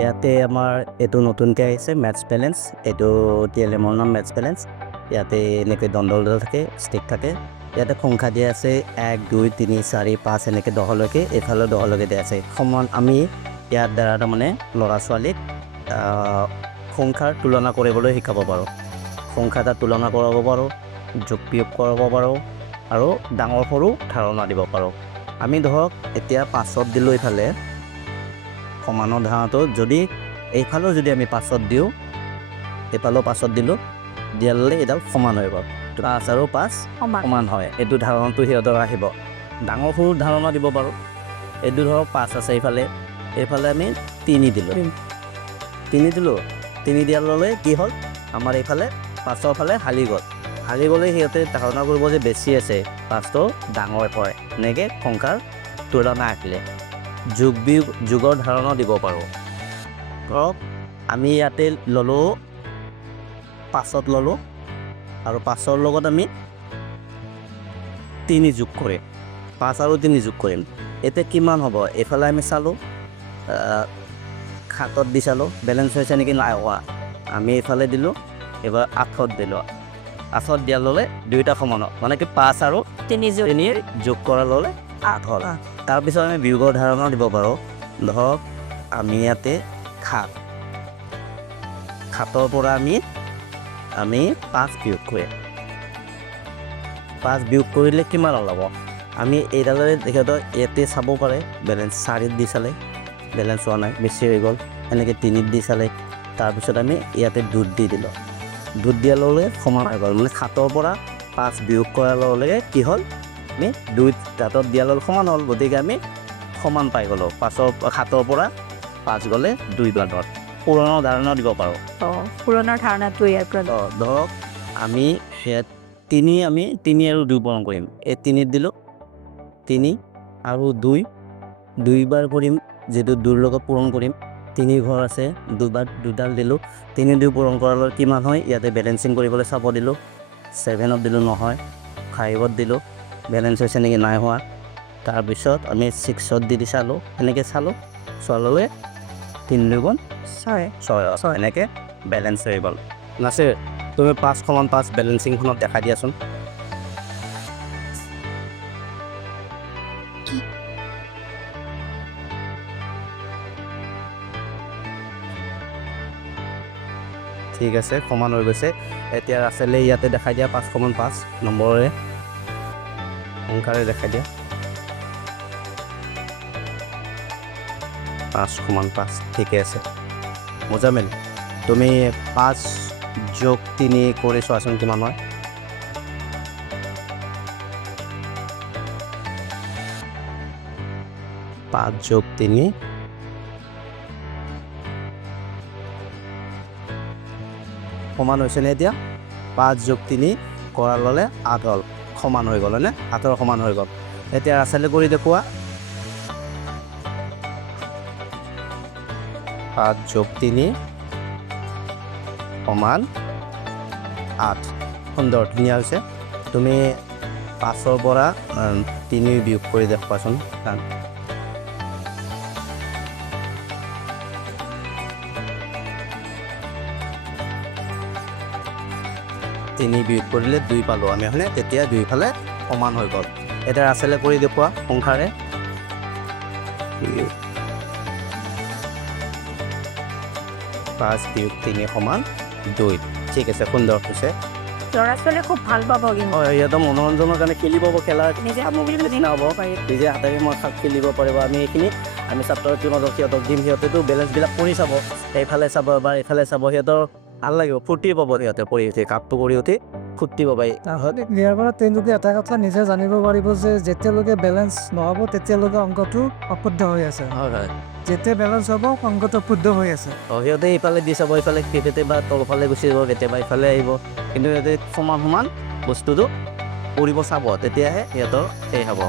ইয়াতে আমাৰ এইটো নতুনকৈ আহিছে মেথছ বেলেঞ্চ, এইটো TLM ৰ নাম মেথছ বেলেঞ্চ। ইয়াতে এনেকৈ দণ্ডল থাকে, ষ্টিক থাকে। ইয়াতে সংখ্যা দিয়া আছে 1 2 3 4 5 এনেকৈ 10লৈকে, এইফালে 10লৈকে দিয়া আছে সমান। আমি ইয়াৰ দ্বাৰা তাৰমানে ল'ৰা ছোৱালীক সংখ্যাৰ তুলনা কৰিবলৈ শিকাব পাৰোঁ। সংখ্যা এটা তুলনা কৰাব পাৰোঁ, যোগ বিয়োগ কৰাব পাৰোঁ আৰু ডাঙৰ সৰু ধাৰণা দিব পাৰোঁ। আমি ধৰক এতিয়া 5ত দিলোঁ এইফালে সমানৰ ধাৰণাটো, যদি এইফালেও যদি আমি 5ত দিওঁ, এইফালেও 5ত দিলোঁ, দিয়াৰ লগে এডাল সমান হৈ গ'ল। 5 আৰু 5 সমান হয়, এইটো ধাৰণাটো সিহঁতৰ আহিব। ডাঙৰ সৰু ধাৰণা দিব পাৰোঁ। এইটো ধৰক 5 আছে এইফালে আমি 3 দিলোঁ, 3 দিয়াৰ লগে কি হ'ল, আমাৰ এইফালে 5ৰ ফালে হালি গ'লে সিহঁতে ধাৰণা কৰিব যে বেছি আছে, 5টো ডাঙৰ হয়। এনেকৈ সংখ্যাৰ তুলনা আহিলে যোগৰ ধাৰণা দিব পাৰোঁ। ধৰক আমি ইয়াতে ল'লোঁ 5ত ল'লোঁ আৰু 5ৰ লগত আমি 3 যোগ কৰিম, 5 আৰু 3 যোগ কৰিম। এতিয়া কিমান হ'ব, এইফালে আমি চালোঁ 7ত দি চালোঁ বেলেঞ্চ হৈছে নেকি, নাই হোৱা। আমি এইফালে দিলোঁ, এইবাৰ 8ত দিলোঁ। 8ত দিয়াৰ লগে দুয়োটা সমান, মানে কি 5 আৰু 3 যোগ কৰাৰ লগে 8 হ'ল। তাৰপিছত আমি বিয়োগৰ ধাৰণা দিব পাৰোঁ। ধৰক আমি ইয়াতে 7ৰ পৰা আমি 5 বিয়োগ কৰিম। 5 বিয়োগ কৰিলে কিমান ওলাব, আমি এইডালেৰে সিহঁতৰ ইয়াতে চাব পাৰে বেলেঞ্চ। 4ত দি চালে বেলেঞ্চ হোৱা নাই, বেছি হৈ গ'ল। এনেকৈ 3ত দি চালে, তাৰপিছত আমি ইয়াতে 2 দি দিলোঁ, 2 দিয়াৰ লগে সমান হৈ গ'ল। মানে 7ৰ পৰা 5 বিয়োগ কৰাৰ লগে কি হ'ল, আমি 2 দাঁতত দিয়াৰ লগে সমান হ'ল। গতিকে আমি সমান পাই গ'লোঁ। 7ৰ পৰা 5 গ'লে 2 বাদত পুৰণৰ ধাৰণা দিব পাৰোঁ। পুৰণৰ ধাৰণাটো ইয়াৰ পৰা ধৰক আমি 3 আৰু 2 পূৰণ কৰিম। এই 3ত দিলোঁ, 3 আৰু 2 বাৰ কৰিম, যিহেতু 2ৰ লগত পূৰণ কৰিম। 3 ঘৰ আছে, 2ডাল দিলোঁ। 3 2 পূৰণ কৰাৰ লগে কিমান হয়, ইয়াতে বেলেঞ্চিং কৰিবলৈ চাব দিলোঁ। 7ত দিলোঁ, নহয়। 5ত দিলোঁ, বেলেঞ্চ হৈছে নেকি, নাই হোৱা। তাৰপিছত আমি 6ত দি চালোঁ, এনেকৈ চালোঁ, চোৱাৰ লগে 3 2 গুণ 6 এনেকৈ বেলেঞ্চ হৈ গ'ল। নাছে তুমি 5 সমান 5 বেলেঞ্চিংখনত দেখাই দিয়াচোন। ঠিক আছে, সমান হৈ গৈছে। এতিয়া আছিলে ইয়াতে দেখাই দিয়া 5 সমান 5 নম্বৰেৰে সংখ্যাৰে দেখাই দিয়া 5 সমান 5। ঠিকে আছে, মোজামিল তুমি 5 যোগ 3 কৰি চোৱাচোন কিমান হয়। 5 যোগ 3 সমান হৈছেনে? এতিয়া 5 যোগ 3 কৰাৰ লগে 8 হ'ল, সমান হৈ গ'ল হয়নে? 8ৰ সমান হৈ গ'ল। এতিয়া ৰাস্তালৈ কৰি দেখুওৱা। 5 যোগ 3 সমান 8। সুন্দৰ, ধুনীয়া হৈছে। তুমি 5ৰ পৰা 3 বিয়োগ কৰি দেখুৱাচোন। 3 বিয়োগ কৰিলে 2 পালোঁ আমি হয়নে? তেতিয়া দুইফালে সমান হৈ গ'ল। এতিয়া ৰাস্তালৈ কৰি দেখুওৱা সংখ্যাৰে। 5 বিয়োগ 3 সমান 2। ঠিক আছে, সুন্দৰ হৈছে। ল'ৰা ছোৱালীয়ে খুব ভাল পাব কিন্তু। হয়, সিহঁতৰ মনোৰঞ্জনৰ কাৰণে খেলিব, খেলা নিজে নহ'ব পাৰি, নিজে হাতেৰে খেলিব পাৰিব। আমি এইখিনি আমি ছাত্ৰ ছাত্ৰীৰ মাজত সিহঁতক দিম। সিহঁতেতো বেলেঞ্চবিলাক কৰি চাব, এইফালে চাব বা এইফালে চাব, সিহঁতৰ ভাল লাগিব, ফূৰ্তি পাব। সিহঁতে কৰি উঠি কাপটো কৰি উঠি ফূৰ্তি পাব। ইয়াৰ পৰা তেওঁলোকে এটা কথা নিজে জানিব পাৰিব যে যেতিয়ালৈকে বেলেঞ্চ নহ'ব তেতিয়ালৈকে অংকটো অশুদ্ধ হৈ আছে। হয়, যেতিয়া বেলেঞ্চ হ'ব অংকটো শুদ্ধ হৈ আছে। সিহঁতে ইফালে দি চাব, ইফালে কেতিয়াবা তলফালে গুচি যাব, কেতিয়াবা ইফালে আহিব। কিন্তু সিহঁতে সমান বস্তুটো কৰিব চাব, তেতিয়াহে সিহঁতৰ সেই হ'ব।